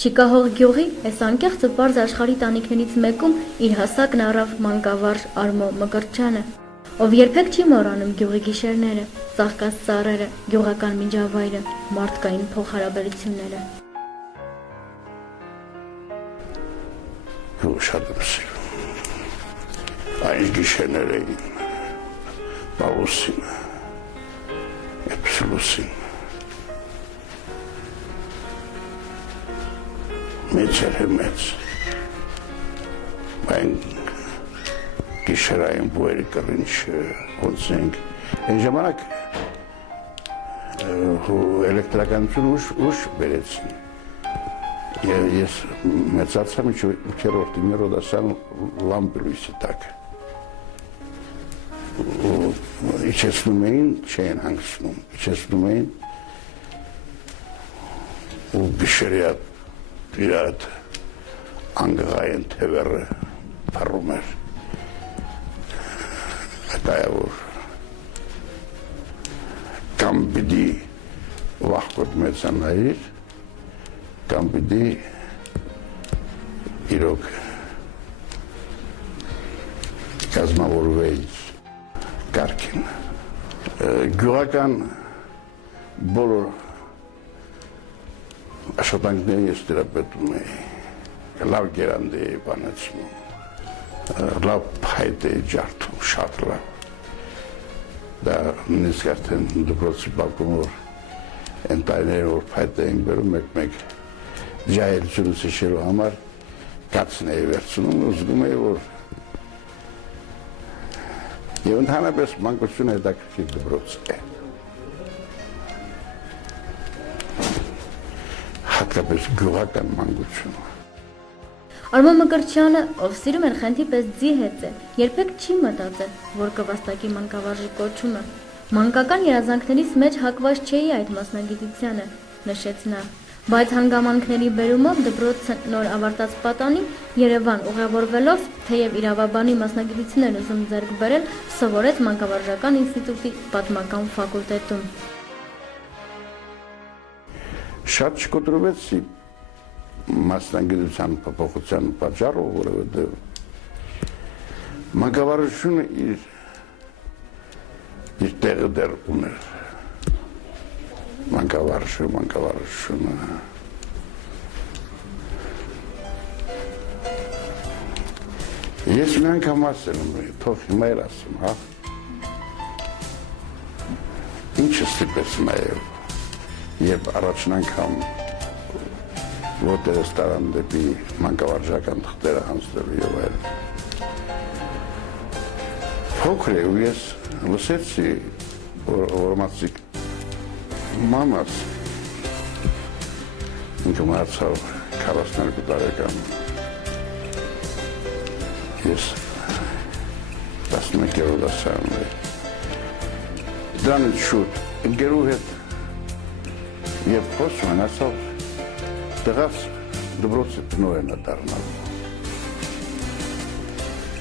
Շիկահող գյուղի այս անկեղծը պարզ աշխարհի տանիքներից մեկում իր հասակն առավ մանկավարժ Արմո Մկրտչյանը, ով երբեք չի մոռանում գյուղի գիշերները, ծաղկած ծառերը, գյուղական միջավայրը, մարդկային փոխհարաբերությունները։ Շատ եմ սիրում։ Այն գիշերներ էին Պավլոսին, Էպսիլոսին։ Մեծ էր մեծ, այն գիշերային բույրի կռինչ ոնց են ժամանակ էլեկտրականություն ուշ բերեցին։ Ես մեծացա միջև 8-րդ 9-րդ դասարան լամպի լույսի տակ։ Իջեցնում էին, չէին հանգցնում, իջեցնում էին ու գիշերյա իր այդ անգղային թևերը փռում էր։ Դա է որ կամ պիտի վախկոտ մեծանայիր, կամ պիտի իրոք կազմավորվեիր կարգին։ Գյուղական բոլոր աշխատանքների ես տիրապետում էի, լավ գերանդ էի բանացնում, լավ փայտ էի ջարդում, շատ լավ։ Դա նույնիսկ արդեն դպրոցի բակում որ այն տարիները որ փայտ էինք բերում մեկ ջահելությունը շեշելու համար կացն էի վերցնում ու զգում էի որ եւ ընդհանրապես մանկությունը հետաքրքիր դպրոց է։ Հատկապես գյուղական մանկությունը։ Արմո Մկրտչյանը, ով սիրում էր խենթի պես ձի հետ է, երբեք չի մտածել, որ կվաստակի մանկավարժի կոչումը։ Մանկական երազանքներից մեջ հակված չէի այդ մասնագիտությանը, նշեց նա, բայց հանգամանքների բերումով դպրոցը նոր ավարտած պատանին Երևան ուղևորվելով, թեև իրավաբանի մասնագիտություններ ուզում ձեռք բերել, սովորեց մանկավարժական ինստիտուտի պատմական ֆակուլտետում։ Շատ չկոտրվեցի մասնագիտության փոփոխության պատճառով, որովհետև մանկավարժությունը իր տեղը դեռ ուներ։ Մանկավարժությունը ես մի անգամ ասել եմ, թող հիմա էր ասում, հա։ Ինչը ստիպեց նաև, երբ առաջին անգամ որտեղս տարան դեպի մանկավարժական թղթերը հանձնելու եւ այլն։ Փոքր է ու ես լսեցի, որ մացիկ մամաս ինքը մահացավ 42 տարեկան։ Ես 11-րդ դասարանում էի։ Դրանից շուտ ընկերու հետ եւ խոսում են ասավ տղաս դպրոցի տնօրենը դառնալ։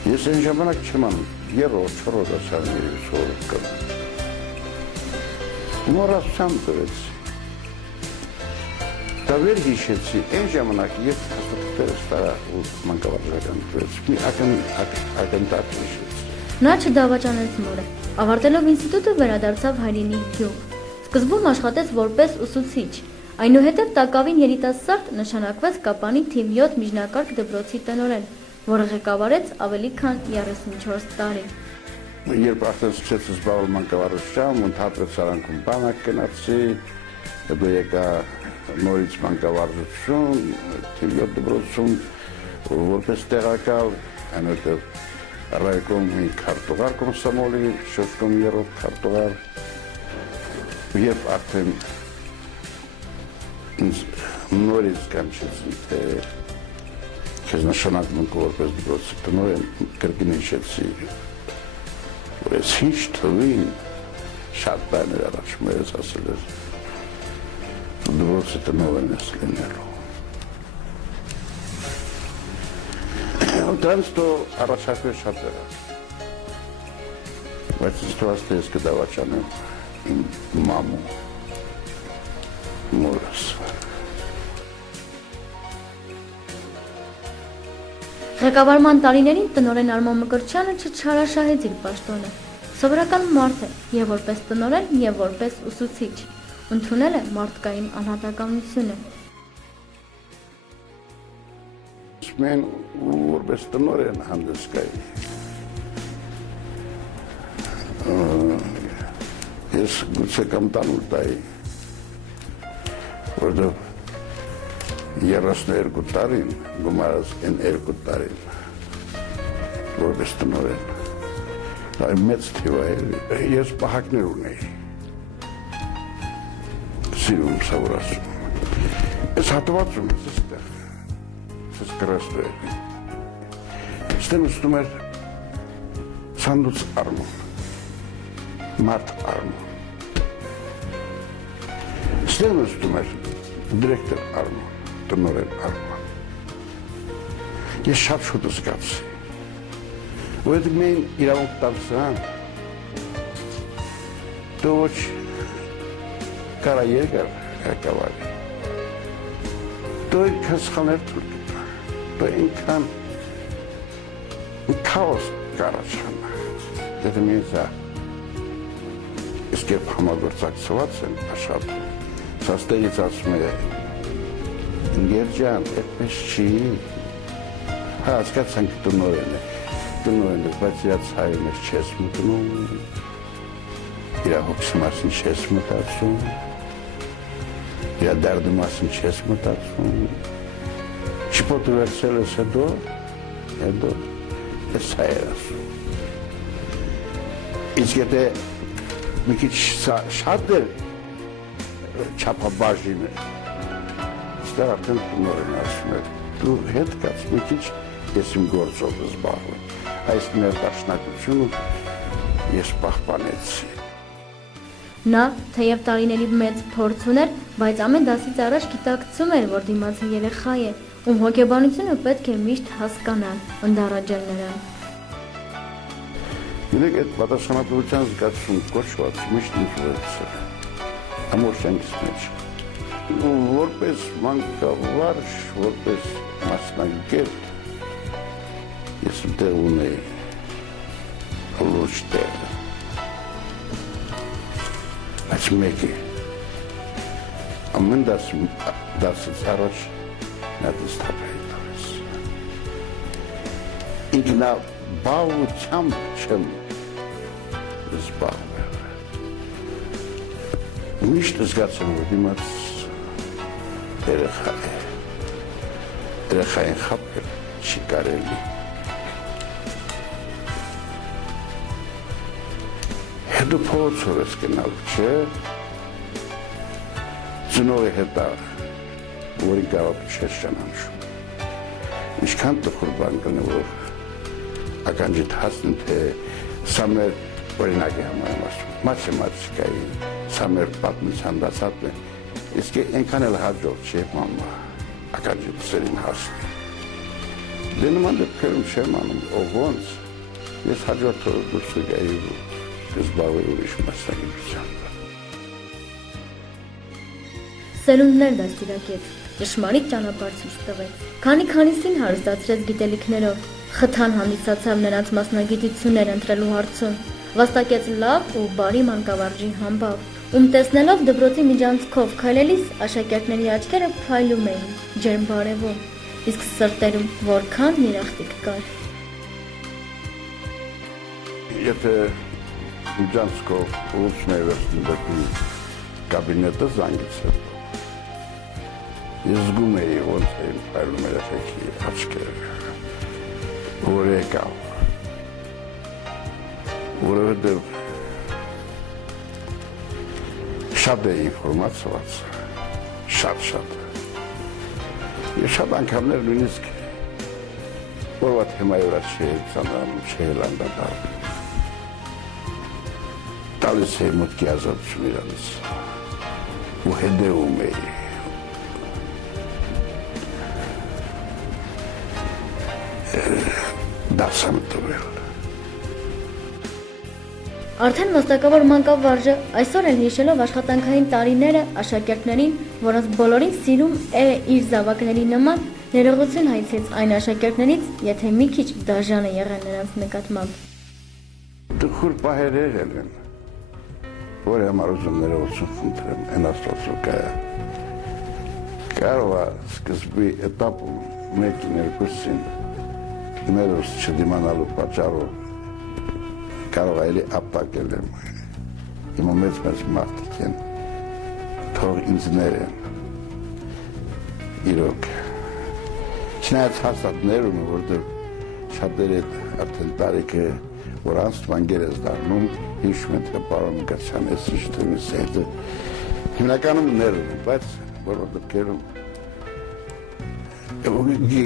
Ես այն ժամանակ չիմանամ, 3-4 դասարանի սովորել կրում։ Մոռացամ տվեցի։ Դա վեր հիշեցի, այն ժամանակ ես հաստատքերս տարա ու մանկավարժական տվեցի, մի ակնտակ հիշեցի։ Նա չդավաճանեց մորը, ավարտելով ինստիտուտը վերադարձավ հայրենի գյուղ։ Սկզբում աշխատեց որպես ուսուցիչ, այնուհետև տակավին երիտասարդ նշանակվեց Կապանի թիվ 7 միջնակարգ դպրոցի տնօրեն, որը ղեկավարեց ավելի քան 34 տարի։ Երբ արդեն սկսեց զբաղվել մանկավարժությամբ, ընդհատվեց Սարանքում բանակ գնացի, հետո եկա նորից մանկավարժություն, թիվ 7 դպրոցում, որպես տեղակալ, այնուհետև ռայկոմ 5 քարտուղար կոմսոմոլի, շրջկոմ 3 քարտուղար, երբ արդեն ինձ նորից կանչեցին, թե քեզ նշանակում ենք որպես դպրոցի տնօրեն, կրկին հիշեցի, որ ես ինչ թվին շատ բաներ առաջ մեզ ասել էր, դպրոցի տնօրեն ես լինելու։ Դրանց դո առաջարկվել շատ էր, բայց ինձ թվաց, թե ես կդավաճանեմ իմ մամու մորս։ Ղեկավարման տարիներին տնօրեն Արման Մկրտչյանը չչարաշահեց իր պաշտոնը։ Սովորական մարդ է եւ որպես տնօրեն եւ որպես ուսուցիչ։ Ընդունել է մարդկային անհատականությունը։ Մեն որպես տնօրեն հանդես գայի։ Ես գուցե կամ տանուլ տայի, որտեղ 32 տարին գումարած են 2 տարին որպես տնօրեն։ Այդ մեծ թիվ է, ես պահակներ ունեի։ Սիրում սովորացում։ Ես հատվածում ես այստեղ։ Ես կրաստվել։ Ստեն ուստում էր սանդուց արմոն, մարդ արմոն։ Ստեն ուստում էր դիրեկտոր արմոն, տնօրեն արմոն։ Ես շատ շուտ զգացի։ Ու այդ մեն իրավունք տալսան, դու ոչ կարա երկար հակավարի։ Դու ինքան սխալներ թույլ կտա, դու ինքան քաոս կարաչանա։ Դե մենզա, իսկ երբ համագործակցված են աշխատում, սաստեղից ասում է, ընգեր ջան, այդպես չի, հա, ասկացանք տնօրեն է, բայց իրաց հայրն ես չես մտնում, իրա հոգսի մասին չես մտածում, իրա դարդի մասին չես մտածում, չպոտ վերցել ես հետո, ես հայր ասում։ Իսկ եթե մի քիչ շատ էր չափաբաժին է, ստեղ արդեն տնօրեն ասում է, դու հետ կաց մի քիչ ես իմ գործով զբաղվում։ Այս ներդաշնակությունը ես պահպանեցի։ Նա, թեև տարիների մեծ փորձ ուներ, բայց ամեն դասից առաջ գիտակցում էր, որ դիմացը երեխա է, ում հոգեբանությունը պետք է միշտ հասկանալ, ընդառաջել նրան։ Գիտեք, այդ պատասխանատվության զգացում կոչված միշտ ինձ վերցրել է, ամոր շենքիս մեջ։ Որպես մանկավարժ, որպես մասնագետ, ես դեղ ունեի լուրջ տեղ, բայց մեկ է, ամեն դասից առաջ նա դստապայի տարես։ Ինքնաբավությամբ չեմ զբաղվել։ Միշտ զգացել որ դիմաց երեխա է, երեխային խապել չի կարելի։ Հետո փողոցով ես գնալ, չէ, ծնողի հետա, որի կարող չես ճանաչում։ Ինչքան տխուր բան կնի, որ ականջիդ հասնի, թե սա մեր օրինակ է համարում ասում, մաթեմատիկայի, սա մեր պատմության դասատն է, իսկ ենքան էլ հաջող չէ, մամա, ականջիդ սերին հասնի։ Դե նման դեպքերում չեմ անում, ով ոնց, ես հաջորդ օրը դուրս գայի ու կզբաղվի ուրիշ մասնագիտությամբ։ Սերունդներ դաստիարակեց, ճշմարիտ ճանապարհ ցույց տվեց։ Քանիսին հարստացրեց գիտելիքներով, խթան հանդիսացավ նրանց մասնագիտություններ ընտրելու հարցում, վաստակեց լավ ու բարի մանկավարժի համբավ, ում տեսնելով դպրոցի միջանցքով քայլելիս աշակերտների աչքերը փայլում էին, ջերմ բարևում, իսկ սրտերում որքան երախտիկ կար։ Եթե միջանցքով ուղղություն է վերցնում դեպի կաբինետը զանգից հետո, ես զգում էի ոնց էին փայլում երեխեքի աչքերը, որ եկավ, որովհետև շատ է ինֆորմացված, շատ։ Ես շատ անգամներ նույնիսկ որվա թեմայի վրա չի ծանրանում, չի հելանդադարում։ Տալիս էի մտքի ազատություն իրանց ու հետևում էի։ Դասամ տվել։ Արդեն վաստակավոր մանկավարժը այսօր էլ հիշելով աշխատանքային տարիները աշակերտներին, որոնց բոլորին սիրում է իր զավակների նման, Ներողություն հայցեց այն աշակերտներից, եթե մի քիչ դաժան է եղել նրանց նկատմամբ։ Դուր պահեր եղել են, որ համար ուզում ներողություն խնդրեմ, այն աստվածով կայա։ Կարող է սկզբի էտապում մեկին երկուսին ներուս չդիմանալու պատճառով կարող է էլի ապակել եմ։ Հիմա մեծ մարդիկ են, թող ինձ ներեն։ Իրոք, չնայած հաստատներում, որտեղ շատերը արդեն տարիքը, որ անցտման գերես դառնում, հիշում են, թե պարոն Մկրտչյան էս իշտումից հետը հիմնականում ներում, բայց որով դեպքերում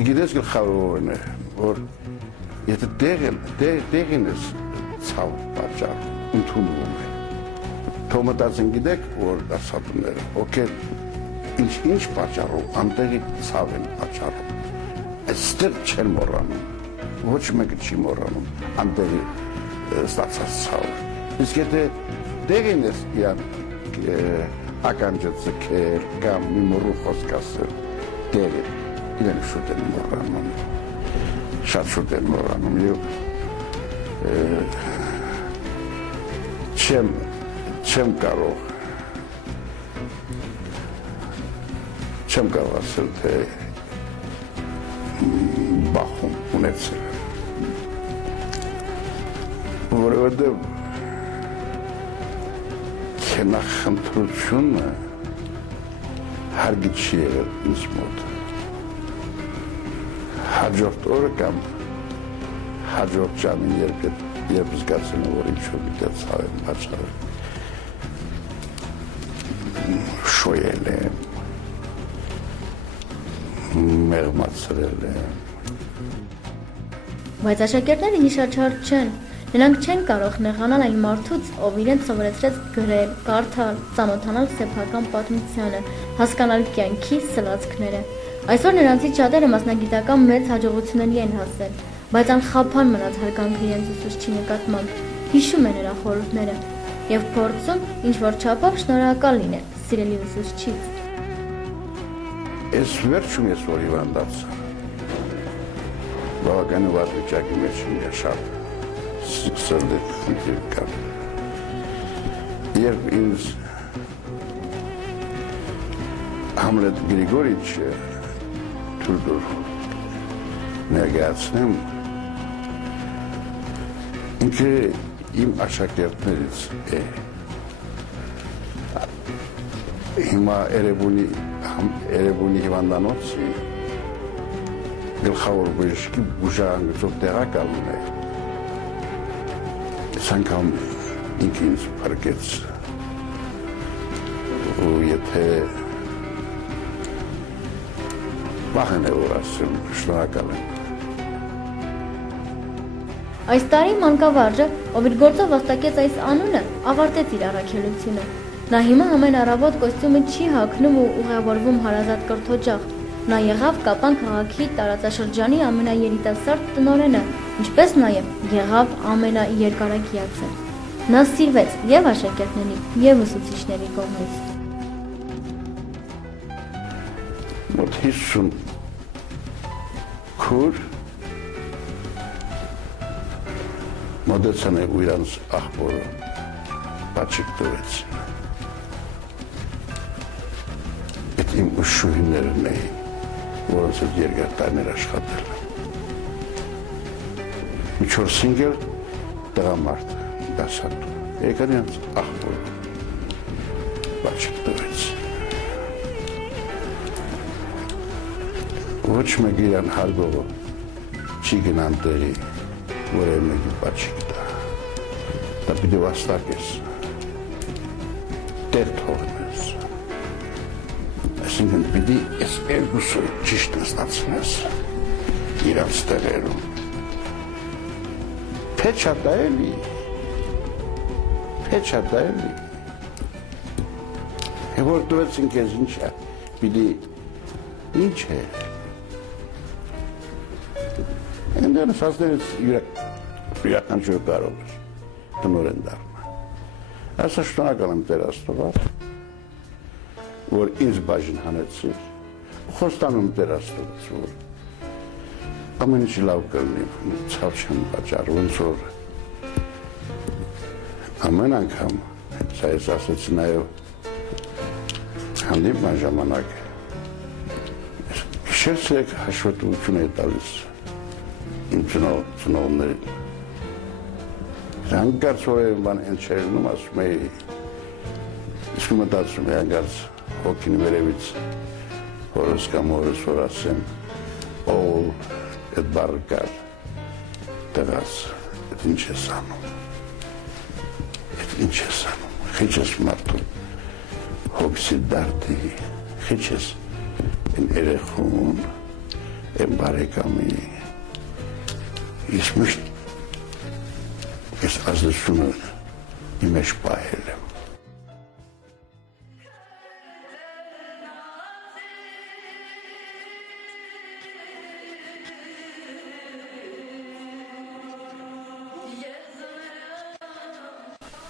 գիտես գլխավորն է, որ եթե տեղին ես ցավ պատճառ ընդունվում է, թող մտածեն գիտեք, որ դասատուները, օքեր ինչ պատճառով անտեղի ցավ են պատճառում, այստեղ չեն մոռանում, ոչ մեկը չի մոռանում անտեղի ստացած ցավը, իսկ եթե տեղին ես իրան ականջը ձգել կամ մի մոռու խոսք ասել տեղին, իրենք շուտ են մոռանում, շատ շուտ են մոռանում և չեմ կարող ասել, թե բախում ունեցել որովհետև քենախնդրությունը հարգի չի եղել ինձ մոտ հաջորդ օրը կամ հաջորդ ժամին երբ զգացել եմ, որ ինչ-որ միտեղ ցավ եմ պատճառել, շոյել եմ, մեղմացրել եմ։ Բայց աշակերտները հիշաչար չեն, նրանք չեն կարող նեղանալ այն մարդուց, ով իրենց սովորեցրեց գրել, կարդալ, ծանոթանալ սեփական պատմությանը, հասկանալ կյանքի սլացքները։ Այսօր նրանցից շատերը մասնագիտական մեծ հաջողությունների են հասել, բայց անխափան մնաց հարգանքը իրենց ուսուցչի նկատմամբ, հիշում է նրա խորհուրդները և փորձում ինչ-որ չափով շնորհակալ լինել սիրելի ուսուցչից։ Ես վերջում ես որ հիվանդացա, բավականին վատ վիճակի մեջ իմ շատ սրտի խնդիր կար։ Երբ ինձ Համլետ Գրիգորիչը թույլ ներկայացնեմ, ինքը իմ աշակերտներից է։ Հիմա Էրեբունի հիվանդանոցի գլխավոր բժշկի բուժահանգեցող տեղակալն է։ Այս անգամ ինքը ինձ փրկեց ու եթե վախեն է որ ասեմ, շնորհակալ եմ։ Այս տարի մանկավարժը, ով իր գործով վաստակեց այս անունը, ավարտեց իր առաքելությունը։ Նա հիմա ամեն առավոտ կոստյումը չի հագնում ու ուղևորվում հարազատ կրթօջախ։ Նա եղավ Կապան քաղաքի տարածաշրջանի ամենաերիտասարդ տնօրենը, ինչպես նաև եղավ ամենաերկարակիացը։ Նա սիրվեց և աշակերտների, և ուսուցիչների կողմից։ Մոտ 50 քուր մոտեցան է ու իրանց աղբորը բաչիկ տվեց։ Այդ իմ ուշուհիներն էին, որոնց այդ երկար տարիներ աշխատել եմ։ Մի 4-5 էլ տղամարդ դասատու։ Եկան իրանց աղբորը բաչիկ տվեց։ Ոչ մեկ իրան հարգողը չի գնան տեղի, որ է մեկի բաչիկ դա։ Դա պիտի վաստակ ես, տեղ թողնես։ Այսինքն պիտի ես երկուսը ճիշտ նստացնես իրանց տեղերում։ Փեչա դա էլի։ Է որ տվեցին կեզ ինչ է, պիտի ինչ է։ Ընդդեմ սասներից յուրաքանչյուր կարող էր տնօրեն դառնալ։ Այսօր շնորհակալ եմ Տեր Աստծո, որ ինձ բաժին հանեցիր, խոստանում Տեր Աստծուց, որ ամեն ինչ լավ կլինի, ցավ չեմ պատճառ, ոնց որ ամեն անգամ այս ասեցի նաև հանդիպման ժամանակ շերցեք հաշվետվություն է տալիս իմ ծնողներին հանկարծ որևէ բան են չերնում ասում էի իսկ մտածում էի հանկարծ հոգին վերևից հորս կամ հորս որ ասեմ օլ այդ բառը կար տղաս այդ ինչ ես անում ինչ ես անում, խիչ ես մարդու հոգսի դարդի, խիչ ես են երեխուն, են բարեկամի, ես միշտ ես ազդությունը իմ մեջ պահել եմ։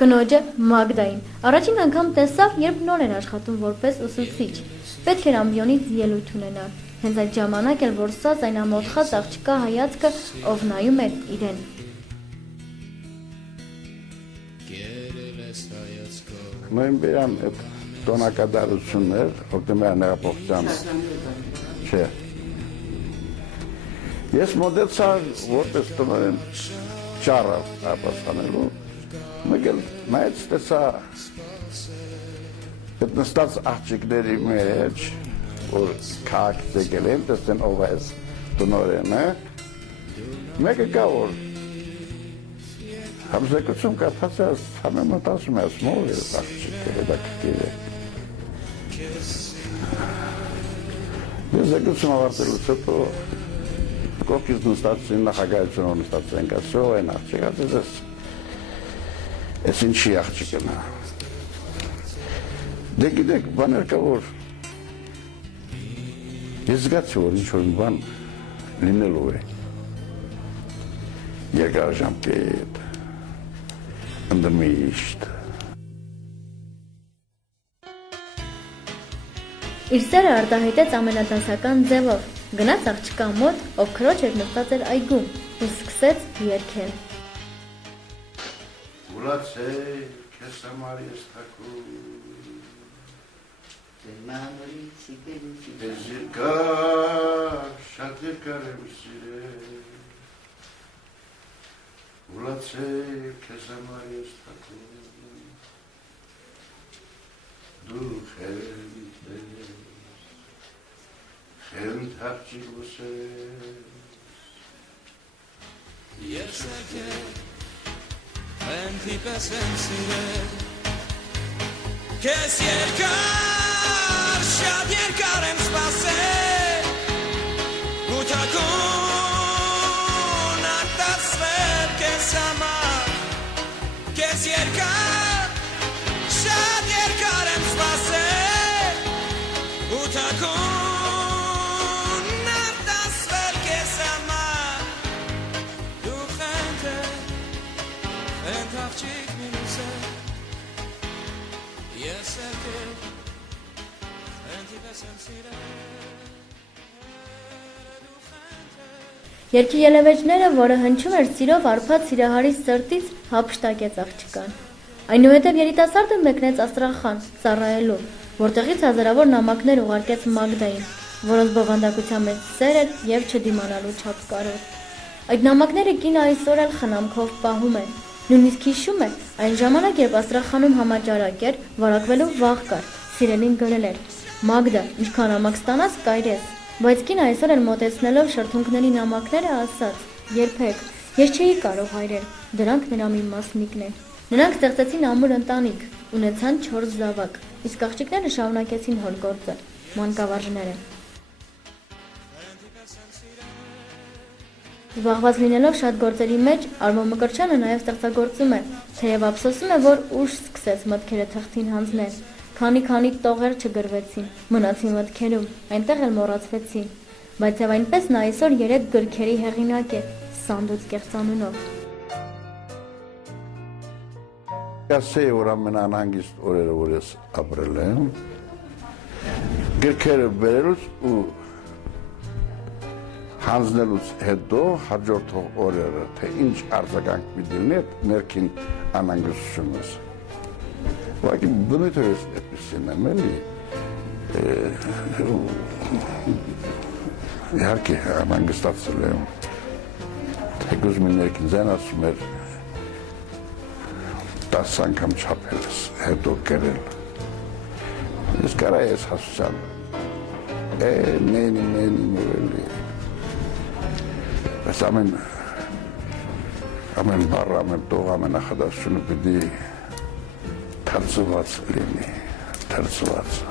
Կնոջը Մագդային առաջին անգամ տեսավ, երբ նոր էր աշխատում որպես ուսուցիչ։ Պետք էր ամբիոնից ելույթ ունենալ։ Հենց այդ ժամանակ էլ որսած այն ամոթխած աղջկա հայացքը, ով նայում էր իրեն։ Նոյեմբերյան այդ տոնակատարություններ, հոկտեմբերյան հեղափոխության չէ։ Ես մոտեցա որպես տնօրեն ճառը ապաստանելու մեկ էլ նայեց տեսա այդ նստած աղջիկների մեջ, որ քաղաքից եկել են, տեսեն ով է տնօրենը, մեկը կա որ համզեկություն կարդացած համը մտածում է ասում ով է աղջիկը, հետաքրքիր է։ Ես զեկություն ավարտելուց հետո կողքից նստածին նախագահությունով նստած ենք ասում այն աղջիկը Ես ինչի աղջիկը նա։ Դե գիտեք, բաներ կա որ ես զգացի որ ինչ-որ բան լինելու է։ Երկար ժամկետ, ընդմիշտ։ Իր սերը արտահայտեց ամենադասական ձևով, գնաց աղջկա մոտ, ով քրոջ էր նստած էր այգում, ու սկսեց երգել։ Ուրացեք, քեզ համար ես թակում, ես երկար, շատ երկար եմ սիրել, ուրացեք, քեզ համար ես թակում, դու խենթ հաղջիկ ուսես,Enti pesensire Kes yerkar Shad yerkar em spase Utakun Artasver kes amar Kes yerkar Shad yerkar em spase Utakun Artasver kes amar Du khente Εν ταύτσικ μίλησε Yes, erkek Εν τύπεσεν սիրել Դու խենթ Երգի ելևէջները, որը հնչում էր սիրով արփած սիրահարի սրտից, հափշտակեց աղջկան։ Այնուհետև երիտասարդը մեկնեց Աստրախան ծառայելու, որտեղից հազարավոր նամակներ ուղարկեց Մագդային, որոնց բովանդակության մեջ սեր էր եւ չդիմանալու չափ կարոտ։ Այդ նամակները կինը այսօր էլ խնամքով պահում է։ Նույնիսկ հիշում է այն ժամանակ, երբ Աստրախանում համաճարակ էր, վարակվելու վաղ կար, սիրելին գրել էր. Մագդա, ինչքան նամակ ստանաս, կայրես, բայց կինը այսօր էլ մոտեցնելով շրթունքների նամակները ասաց. երբեք, ես չէի կարող հայրել, դրանք նրա մի մասնիկն են։ Նրանք ստեղծեցին ամուր ընտանիք, ունեցան 4 զավակ, իսկ աղջիկները շարունակեցին հոր գործը, մանկավարժները։ Զբաղված լինելով շատ գործերի մեջ, Արմեն Մկրտչյանը նաև ստեղծագործում է, թեև ափսոսում է, որ ուշ սկսեց մտքերը թղթին հանձնել, քանի տողեր չգրվեցին, մնացին մտքերում, այնտեղ էլ մոռացվեցին, բայց եւ այնպես նա այսօր 3 գրքերի հեղինակ է, Սանդուց կեղծանունով։ Ասեի որ ամենանհանգիստ օրերը որ ես ապրել եմ, գրքերը վերելուց ու հանձնելուց հետո հաջորդող օրերը թե ինչ արձագանք մի դիմի այդ ներքին անհանգստությունս ուղղակի բնույթը այդպիսին եմ էլի իհարկե անհանգստացել եմ թեկուզ մի ներքին ձայն ասում էր 10 անգամ չափելս հետո կերել ես կարա ես հասության նենի մովելի Բայց ամեն բառ, ամեն տող, ամեն նախադասությունը պիտի թրծված լինի, թրծված։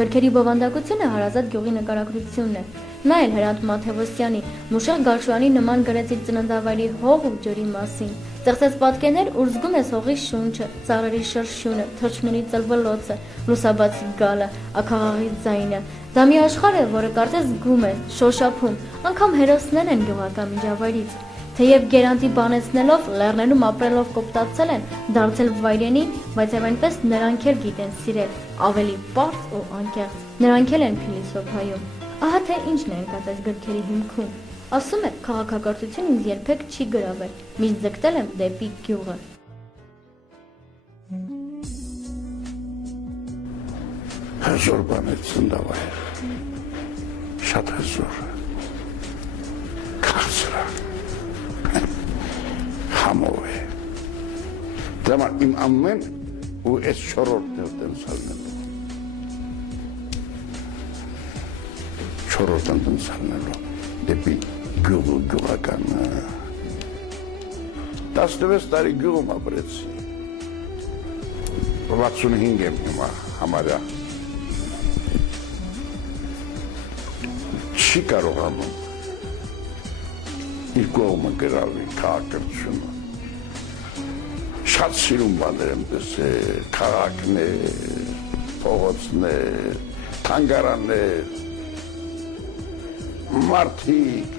Գրքերի բովանդակությունը հարազատ գյուղի նկարագրությունն է։ Նա էլ Հրանտ Մաթևոսյանի Մուշեղ Գարշուանի նման գրեց իր ծննդավայրի հող ու ջրի մասին։ Ստեղծեց պատկերներ, ուր զգում ես հողի շունչը, ծառերի շրշյունը, թռչունների ծլվլոցը, լուսաբացի գալը, աքաղաղի ձայնը։ Դա մի աշխարհ է, որը կարծես զգում է, շոշափում, անգամ հերոսներ են գյուղական միջավայրից։ Թեև գերանտի բանեցնելով, լեռներում ապրելով կոպտացել են, դարձել վայրենի, բայց եւ այնպես նրանք էլ գիտեն սիրել, ավելի պարզ ու անկեղծ։ Նրանք էլ են փիլիսոփայում։ Ահա թե ինչն է ընկած գրքերի հիմքում։ Ասում է, քաղաքակրթություն ինձ երբեք չի գրավել, միշտ ձգտել եմ դեպի գյուղը։ Հզոր բան է ծննդավայր, շատ հզոր, քաղցրակ, համով է։ Դրա իմ ամեն ու այս չորրորդն էլ տնցալնելու։ Չորրորդն տնցալնելու, դեպի գյուղական 16 տարի գյուղում ապրեցի, 65 եմ հիմա համարյա, չի կարողանում իր կողմը գրավի քաղաքակրթությունը, շատ սիրուն բաներ եմ տեսել, քաղաքներ, փողոցներ, թանգարաններ, մարդիկ,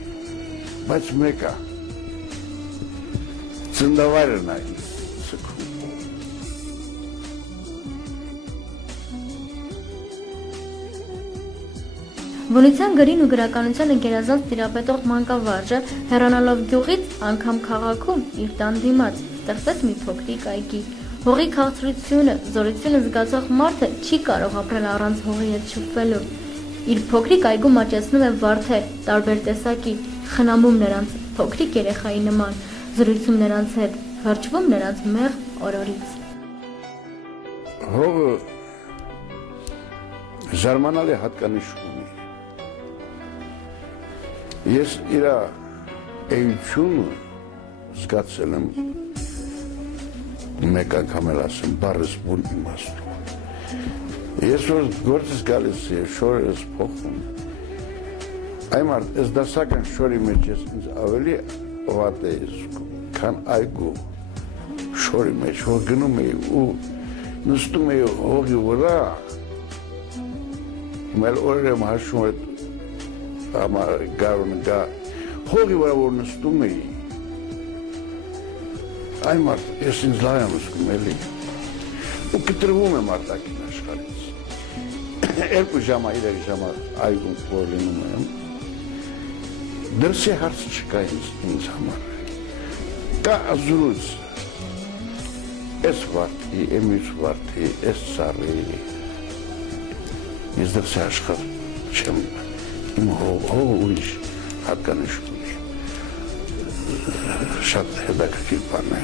բայց մեկը ծննդավայրն է ինձ սգում։ Բնության գրին ու գրականության ընկերազանց տիրապետող մանկավարժը հեռանալով գյուղից անգամ քաղաքում իր տան դիմաց ստեղծեց մի փոքրիկ այգի։ Հողի քաղցրությունը, զորությունը զգացող մարդը չի կարող ապրել առանց հողի հետ շփվելու։ Իր փոքրիկ այգում աճեցնում է վարդեր, տարբեր տեսակի, խնամում նրանց փոքրիկ երեխայի նման, զրույցում նրանց հետ, հրճվում նրանց մեղ օրորից։ Հողը զարմանալի հատկանիշ ունի։ Ես իր էությունը զգացել եմ մեկ անգամ էլ ասեմ, բառս բուն իմաստով։ Ես որ գործս գալիս է, շորերս փոխում, այն մարդ, ես դասական շորի մեջ ես ինձ ավելի վատ է զգում, քան այգու շորի մեջ, որ գնում էի ու նստում էի հողի վրա, մեր օրեր եմ հաշվում այդ գարունը գա, հողի վրա որ նստում էի, այն մարդ, ես ինձ լավ եմ զգում էլի, ու կտրվում եմ արտաքին աշխարհից, 2 ժամա, 3 ժամա այգում որ լինում եմ, դրսի հարց չկա ինձ համար, կա զրույց, ես վարդի, εμείς վարդի, ես ծառի, ես դրսի աշխարհ չեմ, իմ հողը ուրիշ հատկանիշ ունի, շատ հետաքրքիր բան է։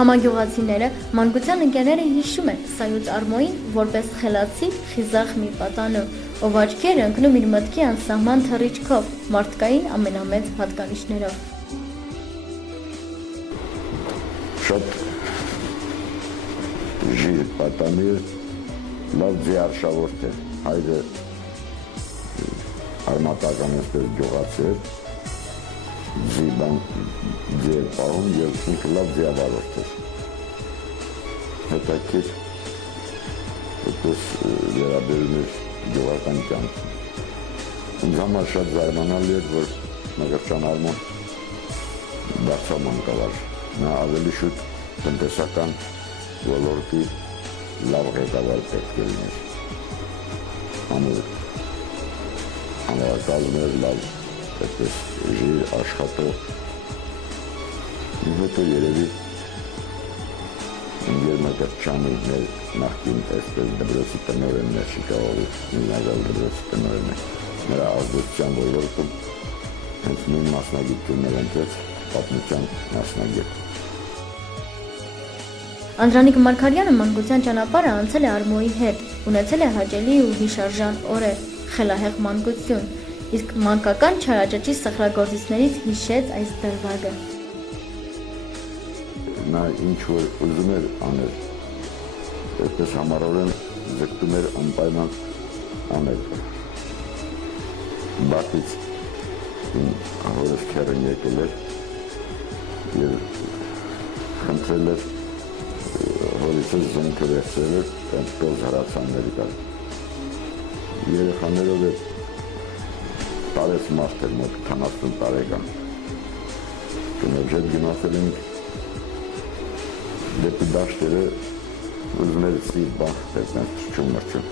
Համագյուղացիները, մանկության ընկերները հիշում են Սայուց Արմոյին որպես խելացի, խիզախ մի պատանու, ով աչքերը ընկնում իր մտքի անսահման թռիչքով, մարդկային ամենամեծ հատկանիշներով։ Շատ ժիր պատանի լավ ձիարշավորդ է, հայրը արմատական էսպես գյուղացի էր, ձի էր պահում և ինքը լավ ձիավարորդ էր։ Հետաքրքիր այդպես վերաբերում էր գյուղական կյանքին։ Ինձ համար շատ զարմանալի էր, որ Մկրտչյան Արմոն դարձավ մանկավարժ։ Նա ավելի շուտ տնտեսական ոլորտի լավ ղեկավար պետք է լիներ, ամուր անվարկազներ, լավ այդպես ժիր, աշխատող, հետո երևի Ինգեր Մկրտչյանի մեր նախկին այսպես դպրոցի տնօրենն է Շիկաղովի, Միլնագալ դպրոցի տնօրենն է, նրա ազդեցության ոլորտում հենց նույն մասնագիտություններ ընտրեց պատմության մասնագետ։ Անդրանիկ Մարգարյանը մանկության ճանապարհը անցել է Արմոյի հետ, ունեցել է հաճելի ու հիշարժան օրեր, խելահեղ մանկություն, իսկ մանկական չարաճճի սխրագործիչներից հիշեց այս դրվագը։ Նա ինչ որ ուզում էր անել, այդպես համառորեն ձգտում էր անպայման անել։ Բաքվից իմ հորս քեռին եկել էր և խնդրել էր հորիցս զենքը վերցրել էր դոզ հրացանների կար։ Երեխաներով է տարեց մարդ էր մոտ 40 տարեկան։ Կնոջ հետ գնացել ենք դեպի դաշտերը ուզում էր ծիր բախ պետնեն թրջում մրջում։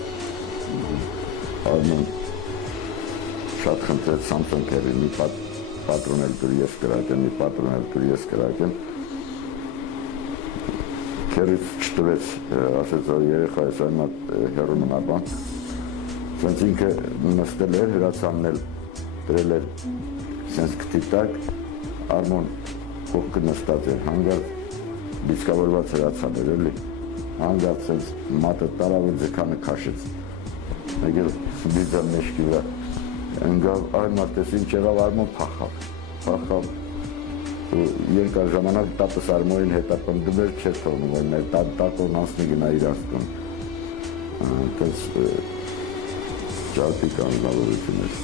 Արմեն շատ խնդրեց Սամսոն քեռին մի պատրոն էլ դուր ես կրակեմ, մի պատրոն էլ դուր ես կրակեմ։ Քերից չտվեց, ասեց որ երեխա ես այն հեռու մնա բան, սենց ինքը նստել էր, հրացանն էլ դրել էր սենց կտի տակ, Արմոն կողքը նստած էր, հանգարդ դիսկավորված հրացան էր էլի, հանգարդ սենց մատը տարավ ու ձգանը քաշեց, մեկ էլ բիձա մեշկի վրա, ընգավ այն մարդես ինչ եղավ Արմոն փախավ, ու երկար ժամանակ տատս Արմոյին հետապնդում էր չէր թողնում, որ մեր տատոն անցնի գնա իրաց տուն, այդպես ճարպիկ անձնավորություն էր։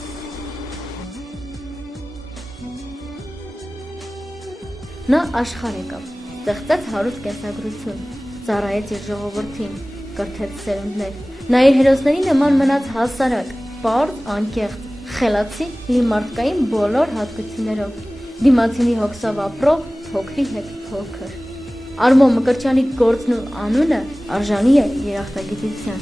Նա աշխարհ եկավ, ստեղծեց հարուստ կենսագրություն, ծառայեց իր ժողովրդին, կրթեց սերունդներ։ Նա իր հերոսների նման մնաց հասարակ, պարզ, անկեղծ, խելացի, լի մարդկային բոլոր հատկություններով, դիմացինի հոգսով ապրող, փոքրի հետ փոքր։ Արմո Մկրտչյանի գործն ու անունը արժանի է երախտագիտության։